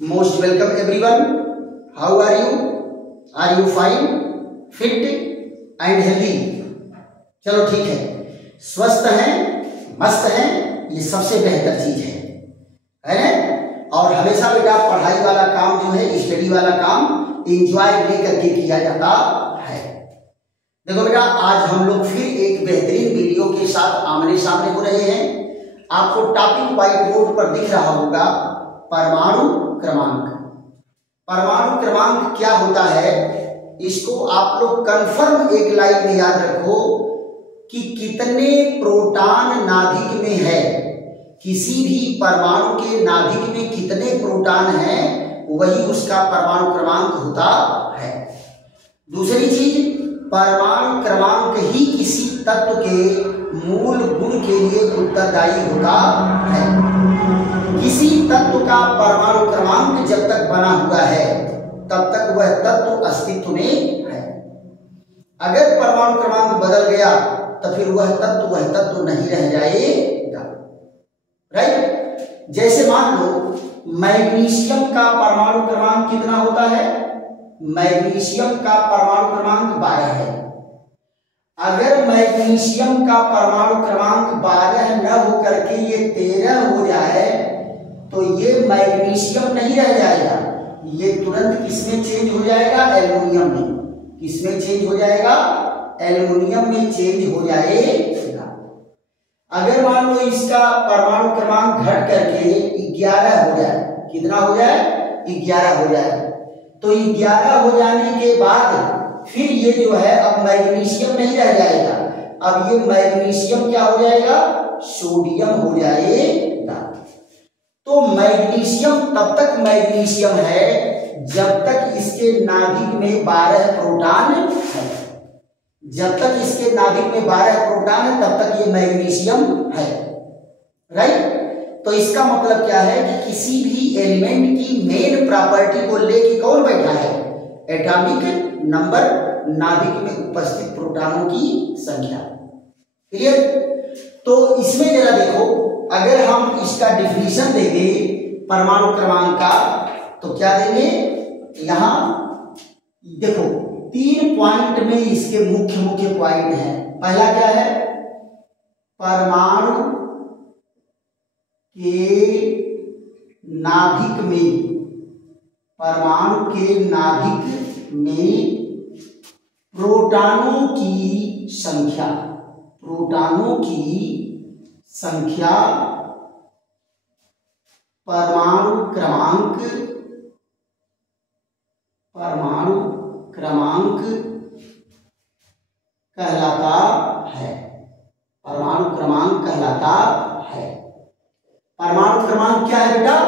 Most welcome everyone. How are you? Are you fine, fit and healthy? चलो ठीक है, स्वस्थ हैं, मस्त हैं, ये सबसे बेहतर चीज है ना। और हमेशा बेटा पढ़ाई वाला काम जो है, स्टडी वाला काम एंजॉय लेकर के किया जाता है। देखो बेटा, आज हम लोग फिर एक बेहतरीन वीडियो के साथ आमने सामने हो रहे हैं। आपको टॉपिक व्हाइट बोर्ड पर दिख रहा होगा, परमाणु क्रमांक। परमाणु क्रमांक क्या होता है, इसको आप लोग कंफर्म एक लाइन में याद रखो कि कितने प्रोटॉन नाभिक में है। किसी भी परमाणु के नाभिक में कितने प्रोटॉन हैं, वही उसका परमाणु क्रमांक होता है। दूसरी चीज, परमाणु क्रमांक ही किसी तत्व के मूल गुण के लिए उत्तरदायी होता है। किसी तत्व का परमाणु क्रमांक जब तक बना हुआ है तब तक वह तत्व अस्तित्व में है। अगर परमाणु क्रमांक बदल गया तो फिर वह तत्व नहीं रह जाएगा। राइट? जैसे मान लो मैग्नीशियम का परमाणु क्रमांक कितना होता है? मैग्नीशियम का परमाणु क्रमांक 12 है। अगर मैग्नीशियम का परमाणु क्रमांक 12 न होकर के ये 13 हो जाए तो ये मैग्नीशियम नहीं रह जाएगा, ये तुरंत किसमें चेंज हो जाएगा? एल्युमिनियम में। किसमें चेंज हो जाएगा? एल्युमिनियम में चेंज हो जाएगा। अगर मान लो इसका परमाणु क्रमांक घट करके 11 हो जाए, कितना हो जाए? 11 हो जाए, तो 11 हो जाने के बाद फिर ये जो है अब मैग्नीशियम नहीं रह जाएगा, अब ये मैग्नीशियम क्या हो जाएगा? सोडियम हो जाएगा। तो मैग्नीशियम तब तक मैग्नीशियम है जब तक इसके नाभिक में 12 प्रोटॉन है। जब तक इसके नाभिक में 12 प्रोटॉन है तब तक ये मैग्नीशियम है। राइट? तो इसका मतलब क्या है कि किसी भी एलिमेंट की मेन प्रॉपर्टी को लेके कौन बैठा है? एटॉमिक नंबर, नाभिक में उपस्थित प्रोटॉनों की संख्या। क्लियर? तो इसमें जरा देखो, अगर हम इसका डिफिनीशन देंगे परमाणु क्रमांक का तो क्या देंगे? यहां देखो 3 पॉइंट में इसके मुख्य पॉइंट हैं। पहला क्या है? परमाणु के नाभिक में, परमाणु के नाभिक में प्रोटॉनों की संख्या, प्रोटॉनों की संख्या परमाणु क्रमांक, परमाणु क्रमांक कहलाता है। परमाणु क्रमांक कहलाता है। परमाणु क्रमांक क्या है बेटा?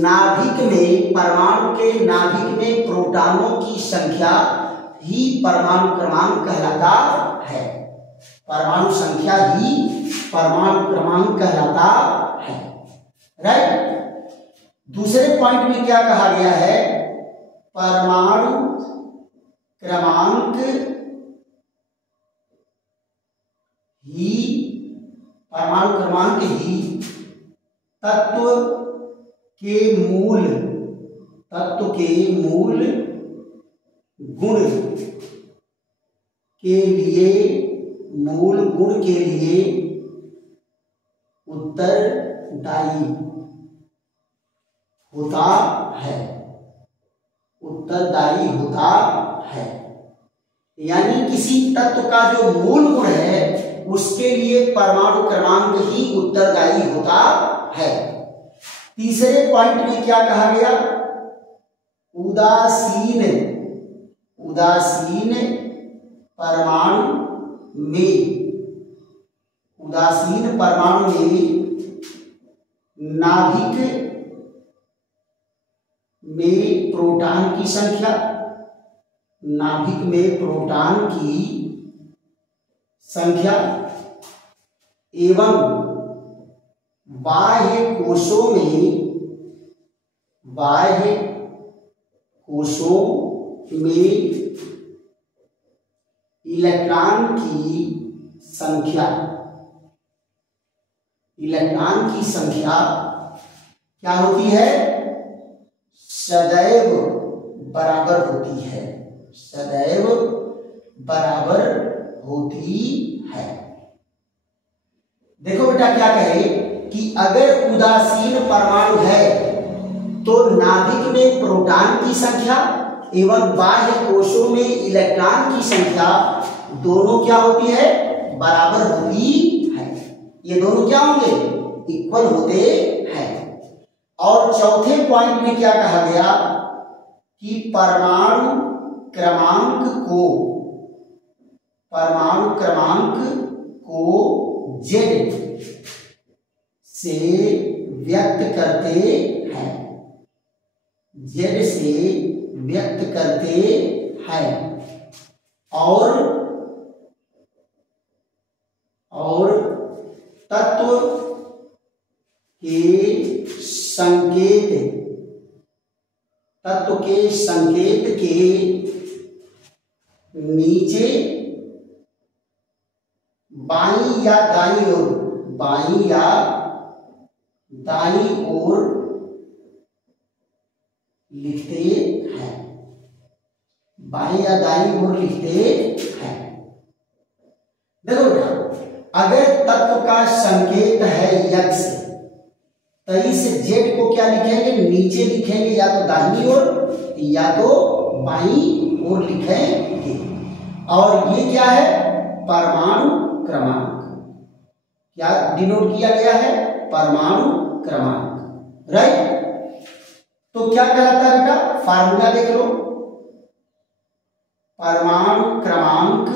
नाभिक में, परमाणु के नाभिक में प्रोटॉनों की संख्या ही परमाणु क्रमांक कहलाता है। परमाणु संख्या ही परमाणु क्रमांक कहलाता है। राइट? दूसरे पॉइंट में क्या कहा गया है? परमाणु क्रमांक ही, परमाणु क्रमांक ही तत्व के मूल, तत्व के मूल गुण के लिए, मूल गुण के लिए उत्तरदायी होता है। उत्तरदायी होता है, यानी किसी तत्व का जो मूल गुण है उसके लिए परमाणु क्रमांक ही उत्तरदायी होता है। तीसरे पॉइंट में क्या कहा गया? उदासीन, उदासीन परमाणु में, उदासीन परमाणु में नाभिक में प्रोटॉन की संख्या, नाभिक में प्रोटॉन की संख्या एवं बाह्य कोशों में, बाह्य कोशों में इलेक्ट्रॉन की संख्या, इलेक्ट्रॉन की संख्या क्या होती है? सदैव बराबर होती है, सदैव बराबर होती है। देखो बेटा क्या कहे कि अगर उदासीन परमाणु है तो नाभिक में प्रोटॉन की संख्या एवं बाह्य कोशों में इलेक्ट्रॉन की संख्या दोनों क्या होती है, बराबर होती है। ये दोनों क्या होंगे, इक्वल होते हैं। और चौथे पॉइंट में क्या कहा गया कि परमाणु क्रमांक को जेड से व्यक्त करते हैं, जेड से व्यक्त करते हैं। और तत्व के संकेत के नीचे बाईं या दाईं ओर लिखते हैं, बाईं या दाईं ओर लिखते हैं। देखो बेटा, अगर तत्व का संकेत है x तो इस जेड को क्या लिखेंगे, नीचे लिखेंगे, या तो दाहिनी ओर या तो बाईं ओर लिखेंगे। और ये क्या है, परमाणु क्रमांक, क्या डिनोट किया गया है, परमाणु क्रमांक, राइट। तो क्या कहलाता है बेटा, फार्मूला देख लो, परमाणु क्रमांक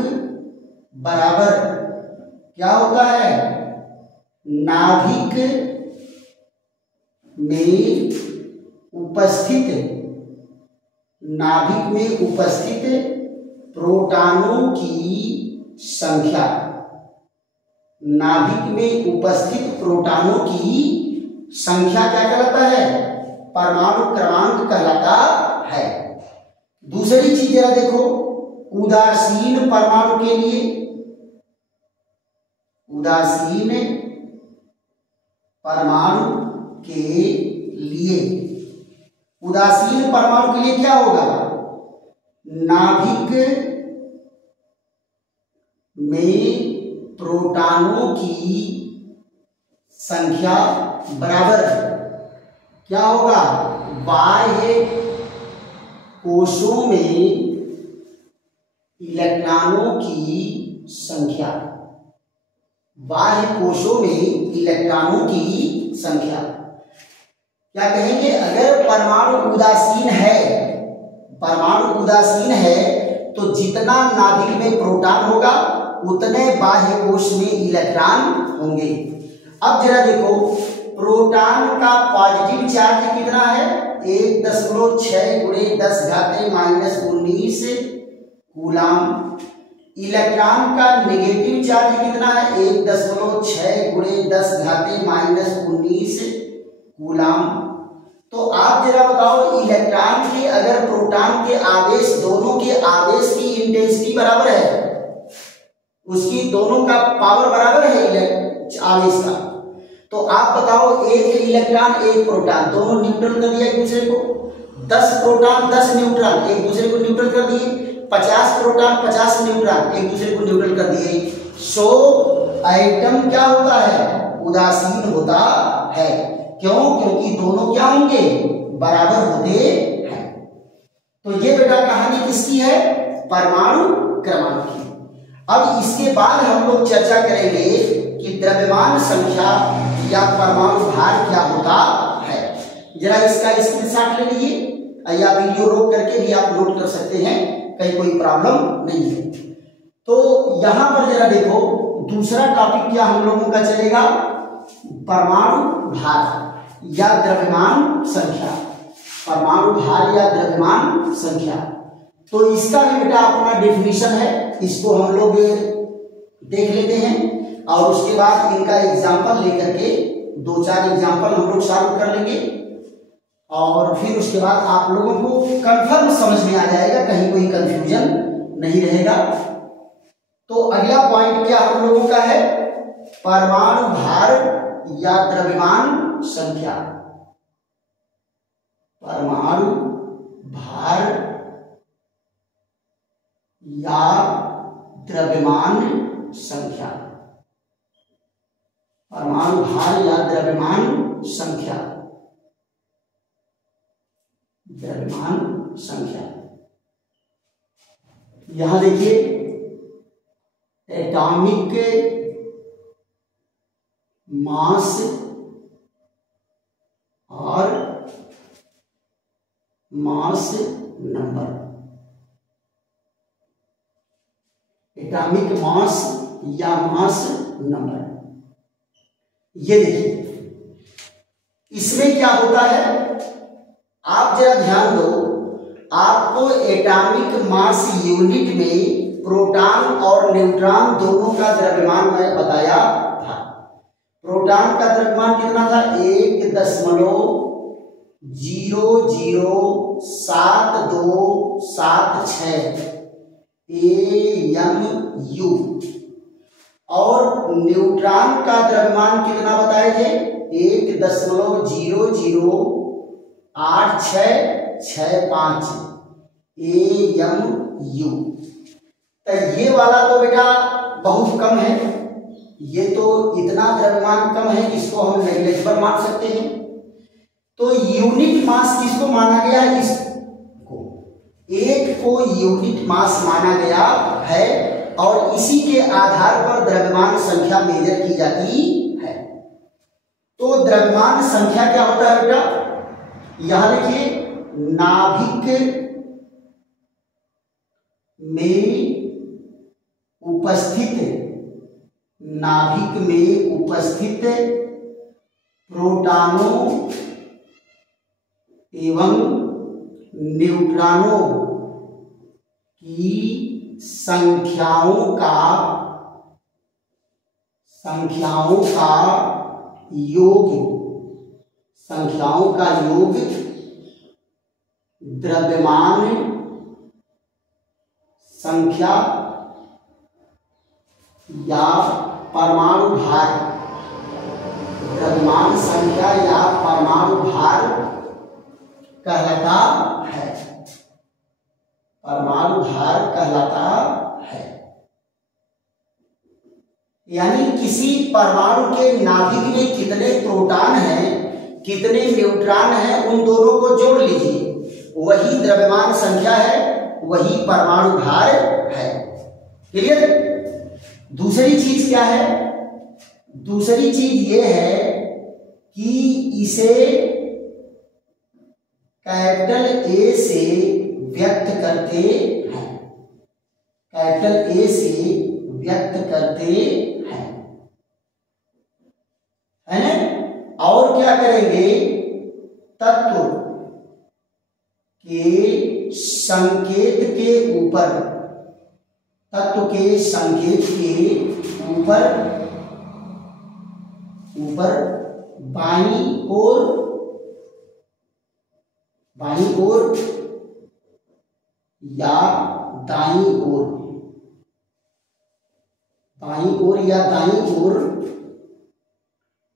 बराबर क्या होता है, नाभिक में उपस्थित प्रोटॉनों की संख्या, नाभिक में उपस्थित प्रोटॉनों की संख्या क्या कहलाता है, परमाणु क्रमांक कहलाता है। दूसरी चीज जरा देखो, उदासीन परमाणु के लिए, उदासीन परमाणु के लिए क्या होगा, नाभिक में प्रोटॉनों की संख्या बराबर क्या होगा, बाह्य कोशों में इलेक्ट्रॉनों की संख्या, बाह्य कोशों में इलेक्ट्रॉनों की संख्या। क्या कहेंगे, अगर परमाणु उदासीन है तो जितना नाभिक में प्रोटॉन होगा उतने बाह्य कोश में इलेक्ट्रॉन होंगे। अब जरा देखो, प्रोटॉन का पॉजिटिव चार्ज कितना है, 1.6 × 10⁻⁻19 कूलम। इलेक्ट्रॉन का नेगेटिव चार्ज कितना है, 1.6 × 10⁻⁻19 कूलम। तो आप जरा बताओ, इलेक्ट्रॉन के अगर प्रोटॉन के आवेश, दोनों के आवेश की इंटेंसिटी बराबर है, उसकी दोनों का पावर बराबर है आवेश का, तो आप बताओ एक इलेक्ट्रॉन एक प्रोटॉन दोनों न्यूट्रल कर दिया एक दूसरे को, 10 प्रोटॉन 10 न्यूट्रॉन एक दूसरे को न्यूट्रल कर दिए, 50 प्रोटॉन 50 न्यूट्रॉन एक दूसरे को न्यूट्रल कर दिए। सो एटम क्या होता है, उदासीन होता है। क्यों, क्योंकि दोनों क्या होंगे, बराबर होते हैं। तो ये बेटा कहानी किसकी है, परमाणु क्रमांक की। अब इसके बाद हम लोग चर्चा करेंगे कि द्रव्यमान संख्या या परमाणु भार क्या होता है। जरा इसका स्क्रीनशॉट ले लीजिए, या वीडियो रोक करके भी आप नोट कर सकते हैं, कहीं कोई प्रॉब्लम नहीं है। तो यहां पर जरा देखो, दूसरा टॉपिक क्या हम लोगों का चलेगा, परमाणु भार या द्रव्यमान संख्या, परमाणु भार या द्रव्यमान संख्या। तो इसका भी बेटा अपना डेफिनेशन है, इसको हम लोग देख लेते हैं और उसके बाद इनका एग्जाम्पल लेकर के 2-4 एग्जाम्पल हम लोग सॉल्व कर लेंगे और फिर उसके बाद आप लोगों को कंफर्म समझ में आ जाएगा, कहीं कोई कंफ्यूजन नहीं रहेगा। तो अगला पॉइंट क्या हम लोगों का है, परमाणु भार या द्रव्यमान संख्या। परमाणु भार या द्रव्यमान संख्या, परमाणु भार या द्रव्यमान संख्या, द्रव्यमान संख्या। यहां देखिए एटॉमिक मास और मास नंबर, एटॉमिक मास या मास नंबर। ये देखिए इसमें क्या होता है, आप जरा ध्यान दो, आपको एटॉमिक मास यूनिट में प्रोटॉन और न्यूट्रॉन दोनों का द्रव्यमान मैं बताया था। प्रोटॉन का द्रव्यमान कितना था, 1.007276 AMU, और न्यूट्रॉन का द्रव्यमान कितना बताए थे, 1.008665 AMU। तो ये वाला तो बेटा बहुत कम है, ये तो इतना द्रव्यमान कम है, इसको हम नेग्लिजिबल मान सकते हैं। तो यूनिट मास किसको माना गया है, इसको, एक को यूनिट मास माना गया है और इसी के आधार पर द्रव्यमान संख्या मेजर की जाती है। तो द्रव्यमान संख्या क्या होता है बेटा, यहां देखिए नाभिक में उपस्थित, नाभिक में उपस्थित प्रोटॉनों एवं न्यूट्रॉनों की संख्याओं का योग, संख्याओं का योग द्रव्यमान संख्या या परमाणु भार, द्रव्यमान संख्या या परमाणु भार कहलाता है, परमाणु भार कहलाता है। यानी किसी परमाणु के नाभिक में कितने प्रोटॉन हैं, कितने न्यूट्रॉन हैं, उन दोनों को जोड़ लीजिए, वही द्रव्यमान संख्या है, वही परमाणु भार है। क्लियर। दूसरी चीज क्या है, दूसरी चीज ये है कि इसे कैपिटल ए से व्यक्त करते हैं, कैपिटल ए से व्यक्त करते हैं, है ना। और क्या करेंगे, तत्व के संकेत के ऊपर, तत्व के संकेत के ऊपर बाईं ओर या दाईं ओर, बाईं ओर या दाईं ओर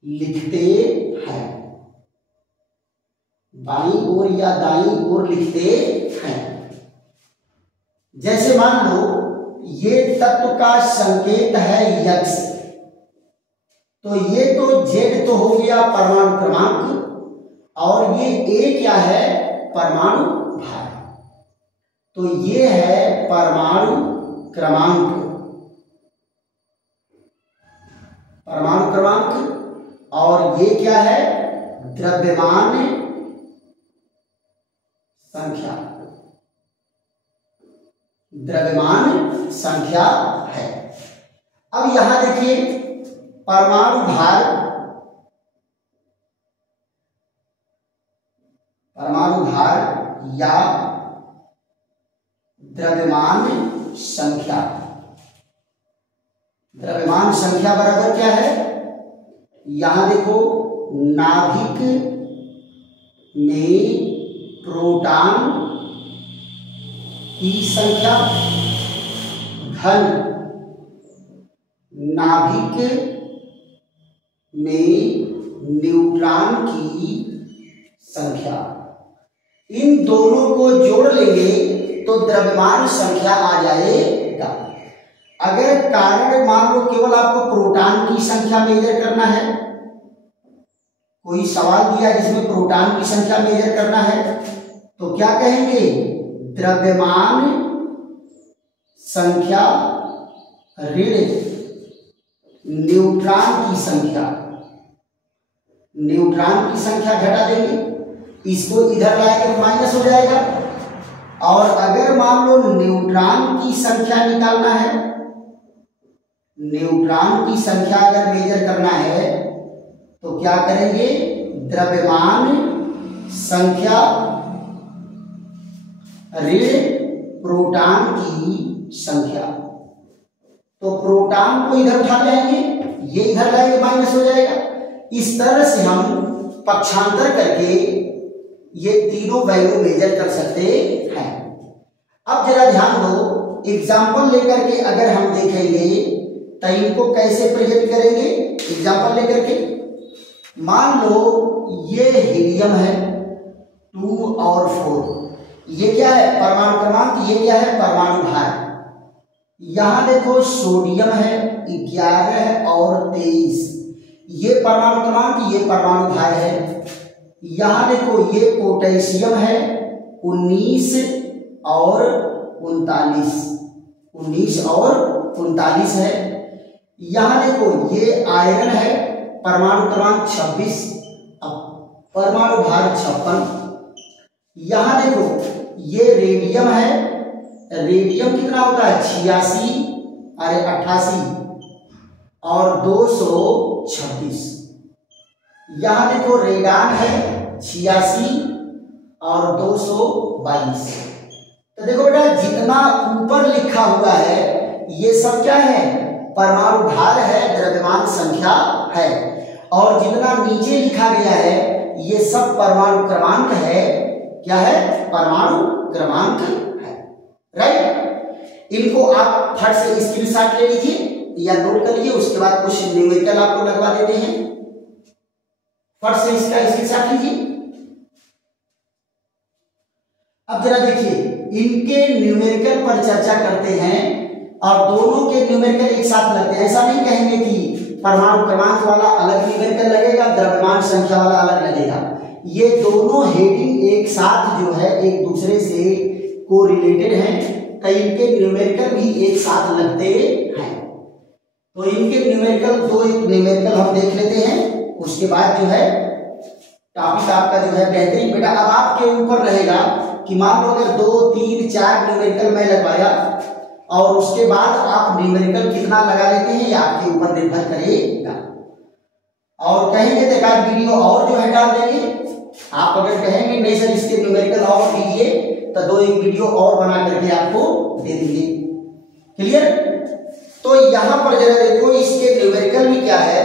लिखते हैं, बाईं ओर या दाईं ओर लिखते हैं। जैसे मान लो ये तत्व का संकेत है यक्स, तो ये तो जेड तो हो गया परमाणु क्रमांक, और ये ए क्या है, परमाणु भार। तो ये है परमाणु क्रमांक, परमाणु क्रमांक, और ये क्या है, द्रव्यमान संख्या, द्रव्यमान संख्या है। अब यहां देखिए परमाणु भार, परमाणु भार या द्रव्यमान संख्या, द्रव्यमान संख्या बराबर क्या है, यहां देखो नाभिक में प्रोटॉन की संख्या घन नाभिक में न्यूट्रॉन की संख्या, इन दोनों को जोड़ लेंगे तो द्रव्यमान संख्या आ जाएगा। अगर कारण मान लो केवल आपको प्रोटॉन की संख्या मेजर करना है, कोई सवाल दिया जिसमें प्रोटॉन की संख्या मेजर करना है, तो क्या कहेंगे? द्रव्यमान संख्या ऋण न्यूट्रॉन की संख्या, न्यूट्रॉन की संख्या घटा देंगे, इसको इधर लाएंगे तो माइनस हो जाएगा। और अगर मान लो न्यूट्रॉन की संख्या निकालना है, न्यूट्रॉन की संख्या अगर मेजर करना है तो क्या करेंगे? द्रव्यमान संख्या ऋण प्रोटॉन की संख्या। तो प्रोटॉन को इधर उठा लाएंगे, ये इधर लाएंगे, माइनस हो जाएगा। इस तरह से हम पक्षांतर करके ये तीनों वैल्यू मेजर कर सकते हैं। अब जरा ध्यान दो, एग्जाम्पल लेकर के अगर हम देखेंगे तो इनको कैसे प्रेजेंट करेंगे? एग्जाम्पल लेकर के मान लो ये हीलियम है 2 और 4, ये क्या है? परमाणु क्रमांक, ये क्या है? परमाणु भार। यहां देखो सोडियम है 11 और 23, ये परमाणु क्रमांक, ये परमाणु भार है। यहां देखो ये पोटेशियम है 19 और 39, 19 और 39 है। यहां देखो ये आयरन है, परमाणु क्रमांक 26, परमाणु भार 56। यहां देखो ये रेडियम है, रेडियम कितना होता है? 86, अरे 88 और 226। यहां देखो रेडान है 86 और 222। तो देखो बेटा जितना ऊपर लिखा हुआ है ये सब क्या है? परमाणु भार है, द्रव्यमान संख्या है। और जितना नीचे लिखा गया है ये सब परमाणु क्रमांक है। क्या है? परमाणु क्रमांक है। राइट? इनको आप फट से स्क्रीनशॉट ले लीजिए या नोट कर लीजिए, उसके बाद कुछ न्यूमेरिकल आपको लगवा देते हैं। फट से इसका स्क्रीनशॉट लीजिए। अब जरा देखिए, इनके न्यूमेरिकल पर चर्चा करते हैं और दोनों के न्यूमेरिकल एक साथ लगते हैं। ऐसा नहीं कहेंगे कि परमाणु क्रमांक वाला अलग न्यूमेरिकल लगेगा, द्रव्यमान संख्या वाला अलग लगेगा। ये दोनों हेडिंग एक साथ जो है एक दूसरे से कोरिलेटेड हैं, तो इनके न्यूमेरिकल भी एक साथ लगते हैं। तो इनके न्यूमेरिकल दो एक न्यूमेरिकल हम देख लेते हैं, उसके बाद जो है टॉपिक आपका जो है बेहतरीन। बेटा अब आपके ऊपर रहेगा कि मान लो अगर 2, 3, 4 न्यूमेरिकल मैं लगवाया और उसके बाद आप न्यूमेरिकल कितना लगा लेते हैं ये आपके ऊपर निर्भर करेगा। और कहेंगे तो एक आध वीडियो और जो है डाल देंगे। आप अगर कहेंगे नहीं सर इसके न्यूमेरिकल और कीजिए तो 2 एक वीडियो और बना करके आपको दे देंगे। क्लियर? तो यहां पर जरा देखो इसके न्यूमेरिकल में क्या है।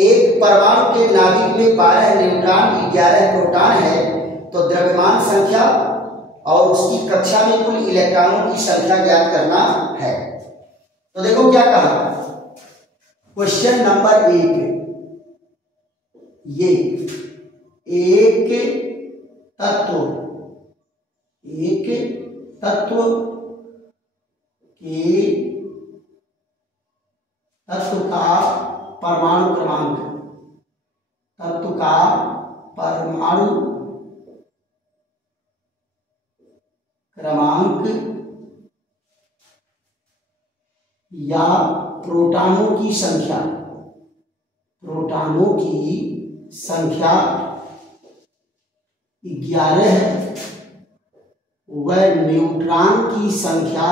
एक परमाणु के नाभिक में 12 न्यूट्रॉन 11 प्रोटॉन है, तो द्रव्यमान संख्या और उसकी कक्षा में कुल इलेक्ट्रॉनों की संख्या ज्ञात करना है। तो देखो क्या कहा, क्वेश्चन नंबर 1, ये एक तत्व के तत्व का परमाणु क्रमांक, तत्व का परमाणु क्रमांक या प्रोटॉनों की संख्या, प्रोटॉनों की संख्या 11 है, वह न्यूट्रॉन की संख्या,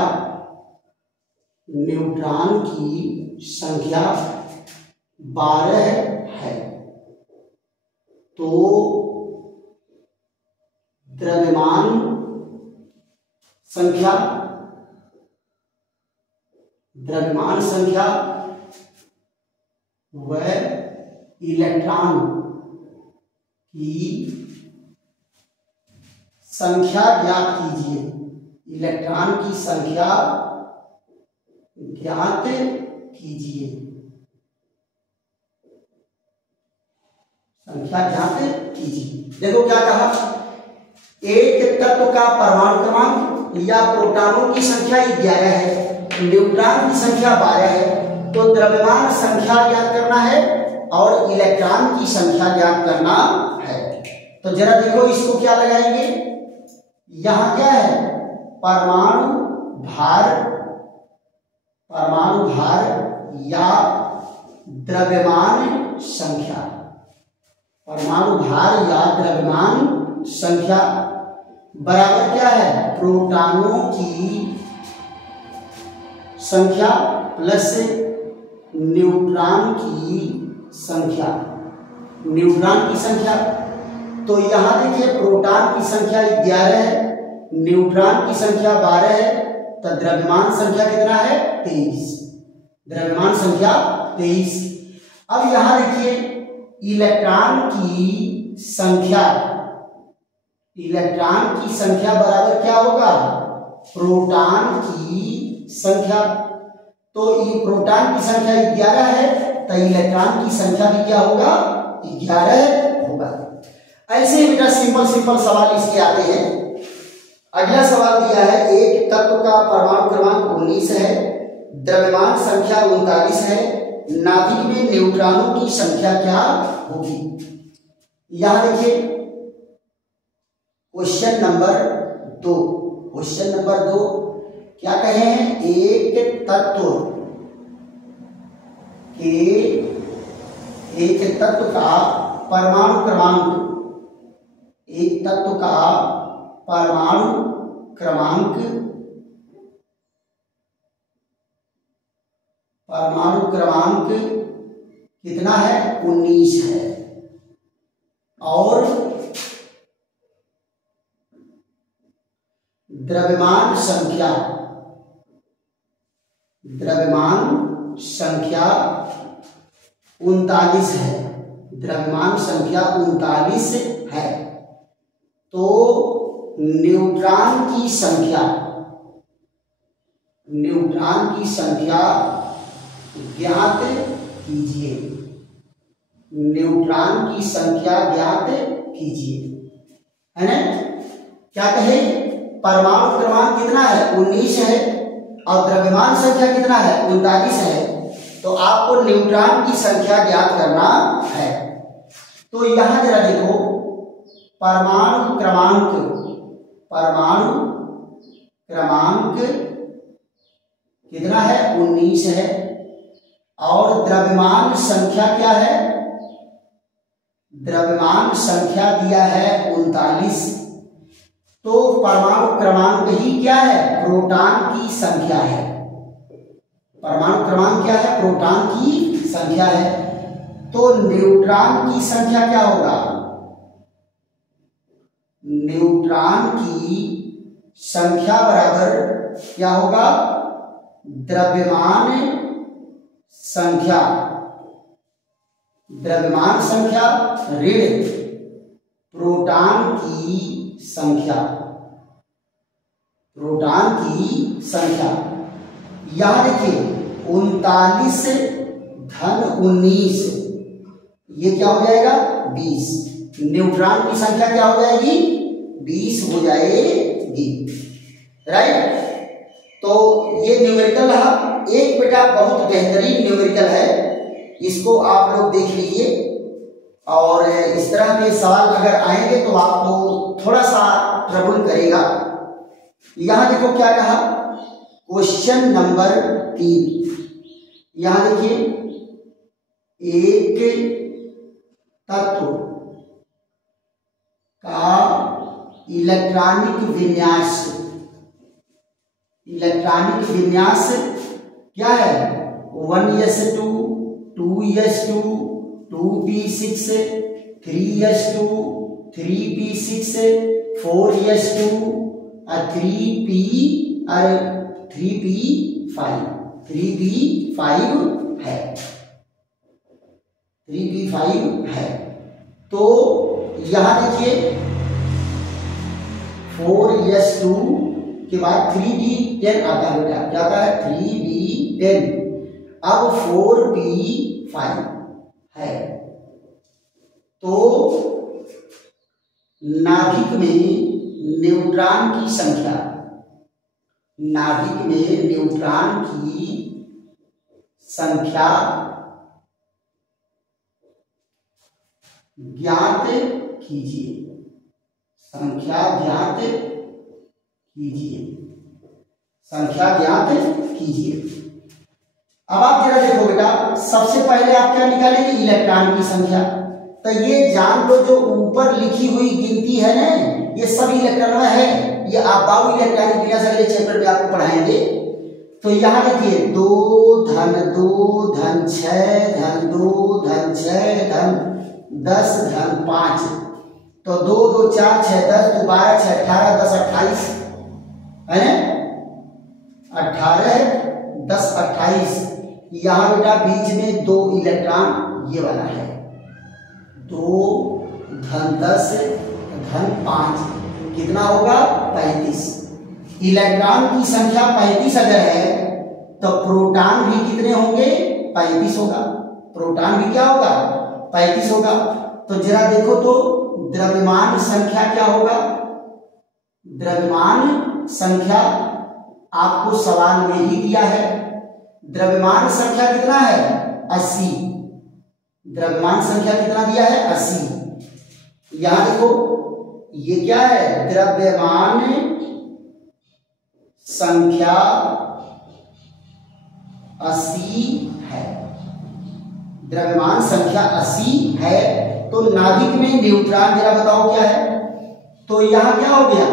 न्यूट्रॉन की संख्या 12 है। तो द्रव्यमान संख्या, द्रव्यमान संख्या वह इलेक्ट्रॉन की संख्या ज्ञात कीजिए, इलेक्ट्रॉन की संख्या ज्ञात कीजिए, संख्या ज्ञात कीजिए। देखो क्या कहा, एक तत्व का परमाणु क्रमांक या प्रोटॉनों की संख्या 11 है, न्यूट्रॉन की संख्या 12 है, तो द्रव्यमान संख्या ज्ञात करना है और इलेक्ट्रॉन की संख्या ज्ञात करना है। तो जरा देखो इसको क्या लगाएंगे, यहां क्या है, परमाणु भार या द्रव्यमान संख्या, परमाणु भार या द्रव्यमान संख्या बराबर क्या है, प्रोटॉनों की संख्या प्लस न्यूट्रॉन की संख्या, न्यूट्रॉन की संख्या। तो यहां देखिए प्रोटॉन की संख्या 11 है, न्यूट्रॉन की संख्या 12 है, तो द्रव्यमान संख्या कितना है, 23, द्रव्यमान संख्या 23। अब यहां देखिए इलेक्ट्रॉन की संख्या, इलेक्ट्रॉन की संख्या बराबर क्या होगा, प्रोटॉन की संख्या। तो ये प्रोटॉन की संख्या 11 है, तो इलेक्ट्रॉन की संख्या भी क्या होगा, 11 होगा। ऐसे ही बेटा सिंपल सवाल इसके आते हैं। अगला सवाल दिया है, एक तत्व का परमाणु क्रमांक 19 है, द्रव्यमान संख्या 39 है, नाभिक में न्यूट्रॉनों की संख्या क्या होगी। यहां देखिए क्वेश्चन नंबर 2, क्वेश्चन नंबर 2 क्या कहे हैं, एक तत्व का परमाणु क्रमांक, एक तत्व का परमाणु क्रमांक कितना है, 19 है, और द्रव्यमान संख्या 39 है, द्रव्यमान संख्या 39 है। तो न्यूट्रॉन की संख्या ज्ञात कीजिए, न्यूट्रॉन की संख्या ज्ञात कीजिए, है ना। क्या कहे, परमाणु क्रमांक कितना है, 19 है, और द्रव्यमान संख्या कितना है, 39 है, तो आपको न्यूट्रॉन की संख्या ज्ञात करना है। तो यहां जरा देखो, परमाणु क्रमांक कितना है, 19 है, और द्रव्यमान संख्या क्या है, द्रव्यमान संख्या दिया है 39। तो परमाणु क्रमांक ही क्या है, प्रोटॉन की संख्या है, परमाणु क्रमांक क्या है, प्रोटॉन की संख्या है। तो न्यूट्रॉन की संख्या क्या होगा, न्यूट्रॉन की संख्या बराबर क्या होगा, द्रव्यमान संख्या ऋण प्रोटॉन की संख्या। यहां देखिए 39 धन 19, ये क्या हो जाएगा, 20। न्यूट्रॉन की संख्या क्या हो जाएगी, 20 हो जाएगी, राइट। तो ये न्यूमेरिकल रहा। एक बेटा बहुत बेहतरीन न्यूमेरिकल है, इसको आप लोग देख लीजिए, और इस तरह के सवाल अगर आएंगे तो आपको थोड़ा सा ट्रबल करेगा। यहां देखो क्या कहा, क्वेश्चन नंबर 3, यहां देखिए, एक तत्व का इलेक्ट्रॉनिक विन्यास क्या है, 1s2 2s2 2p6 3s2 3p6 4s2 3p5 है, 3p5 है। तो यहां देखिए 4s2 के बाद 3d10 आता है बेटा, क्या आता है, 3d10। अब 4p5 है, तो नाभिक न्यूट्रॉन की संख्या, नाभिक में न्यूट्रॉन की संख्या ज्ञात कीजिए, संख्या ज्ञात कीजिए, संख्या ज्ञात कीजिए। अब आप जरा देखो बेटा, सबसे पहले आप क्या निकालेंगे, इलेक्ट्रॉन की संख्या। तो ये जान लो जो ऊपर लिखी हुई गिनती है ना, ये सब इलेक्ट्रॉन है, ये आप बाउ इलेक्ट्रॉनिक विन्यास अगले चैप्टर में आपको पढ़ाएंगे। तो यहाँ देखिए 2 धन 2 धन 6 धन 2 धन 6 धन 10 धन 5, तो 2 2 4 6 10 2 12 6 18 10 28 है ना, 18 10 28। यहाँ बेटा बीच में 2 इलेक्ट्रॉन ये वाला है, 2 धन 10 धन 5, कितना होगा 35। इलेक्ट्रॉन की संख्या 35 अगर है तो प्रोटॉन भी कितने होंगे, 35 होगा। प्रोटॉन भी क्या होगा, 35 होगा। तो जरा देखो तो द्रव्यमान संख्या क्या होगा, द्रव्यमान संख्या आपको सवाल में ही दिया है। द्रव्यमान संख्या कितना है, 80। द्रव्यमान संख्या कितना दिया है, 80। यहां देखो ये क्या है, द्रव्यमान संख्या 80 है, द्रव्यमान संख्या 80 है। तो नाभिक में न्यूट्रॉन जरा बताओ क्या है, तो यहां क्या हो गया,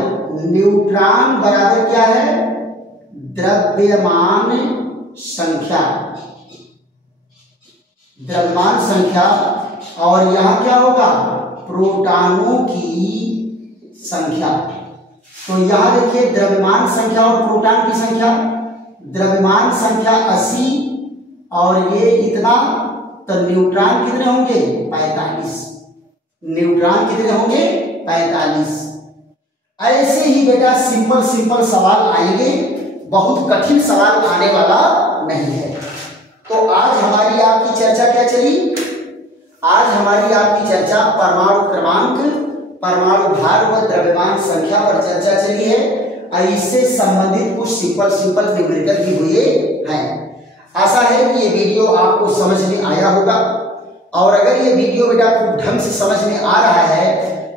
न्यूट्रॉन बराबर क्या है, द्रव्यमान संख्या, द्रव्यमान संख्या, और यहां क्या होगा, प्रोटॉनों की संख्या। तो यहां देखिए द्रव्यमान संख्या और प्रोटॉन की संख्या, द्रव्यमान संख्या 80 और ये इतना, तो न्यूट्रॉन कितने होंगे, 45। न्यूट्रॉन कितने होंगे, 45। ऐसे ही बेटा सिंपल सिंपल सवाल आएंगे, बहुत कठिन सवाल आने वाला नहीं है। तो आज हमारी आपकी चर्चा क्या चली, आज हमारी आपकी चर्चा परमाणु क्रमांक, परमाणु भार व द्रव्यमान संख्या पर चर्चा चली है। इससे संबंधित कुछ सिंपल सिंपल न्यूमेरिकल भी हुए हैं। आशा है कि ये वीडियो आपको समझ में आया होगा, और अगर ये वीडियो बेटा खूब ढंग से समझ में आ रहा है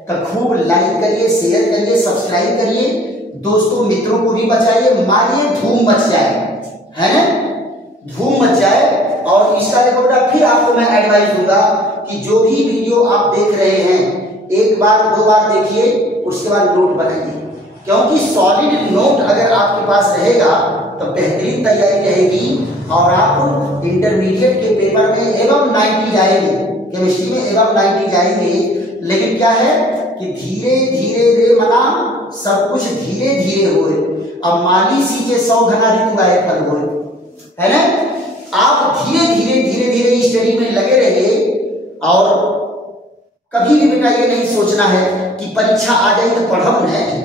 तो खूब लाइक करिए, शेयर करिए, सब्सक्राइब करिए, दोस्तों मित्रों को भी बचाइए, मारिए धूम मच जाए, है ना, धूम मच जाए। और इसका देखो बेटा फिर आपको मैं एडवाइस दूंगा कि जो भी वीडियो आप देख रहे हैं एक बार 2 बार देखिए, उसके बाद नोट बनाइए, क्योंकि सॉलिड नोट अगर आपके पास रहेगा तो बेहतरीन तैयारी रहेगी और आप इंटरमीडिएट के पेपर में एवं 90 जाएंगे, केमिस्ट्री में एवं 90 जाएंगे। लेकिन क्या है कि धीरे धीरे रे मना सब कुछ धीरे धीरे होए, अब माली सी के 100 घना ऋतु आए फल होए, है ना। आप धीरे धीरे धीरे धीरे स्टडी में लगे रहिए, और कभी भी बेटा ये नहीं सोचना है कि परीक्षा आ जाए तो पढ़ब नहीं।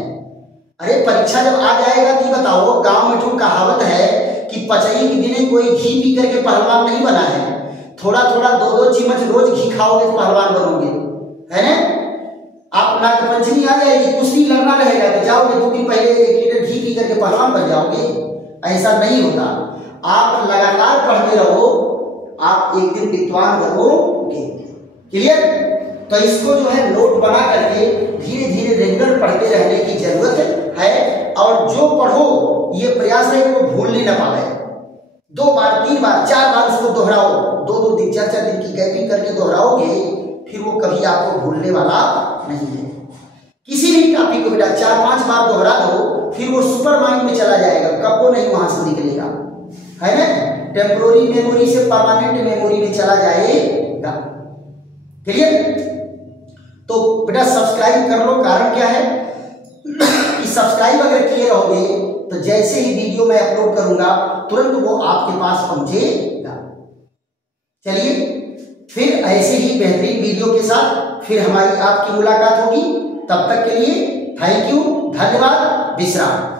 अरे परीक्षा जब आ जाएगा तो बताओ, गांव में तो कहावत है कि पचई के दिने कोई घी पी करके पहलवान नहीं बना है, थोड़ा थोड़ा 2-2 चम्मच रोज घी खाओगे तो पहलवान बनोगे, है ना। आप नागपंचमी आ जाएगी, कुछ भी लड़ना रहेगा तो जाओगे 2 दिन पहले 1 लीटर घी पी करके पहलवान बन जाओगे, ऐसा नहीं होता। आप लगातार पढ़ते रहो, आप एक दिन विद्वान बनोगे। क्लियर। तो इसको जो है नोट बना करके धीरे धीरे रेगुलर पढ़ते रहने की जरूरत है, और जो पढ़ो ये प्रयास है कि वो भूलने न पाए। 2 बार 3 बार 4 बार उसको दोहराओ, 2-2 दिन 4-4 दिन की गैपिंग करके दोहराओगे, फिर वो कभी आपको भूलने वाला नहीं है। किसी भी टॉपिक को बेटा 4-5 बार दोहरा दो, फिर वो सुपर माइंड में चला जाएगा, कब वो नहीं वहां से निकलेगा, है ना। टेम्पोररी मेमोरी से परमानेंट मेमोरी में चला जाएगा। क्लियर। तो बेटा सब्सक्राइब कर लो, कारण क्या है कि सब्सक्राइब अगर किए रहोगे तो जैसे ही वीडियो मैं अपलोड करूंगा तुरंत वो आपके पास पहुंचेगा। चलिए फिर ऐसे ही बेहतरीन वीडियो के साथ फिर हमारी आपकी मुलाकात होगी। तब तक के लिए थैंक यू, धन्यवाद, विश्राम।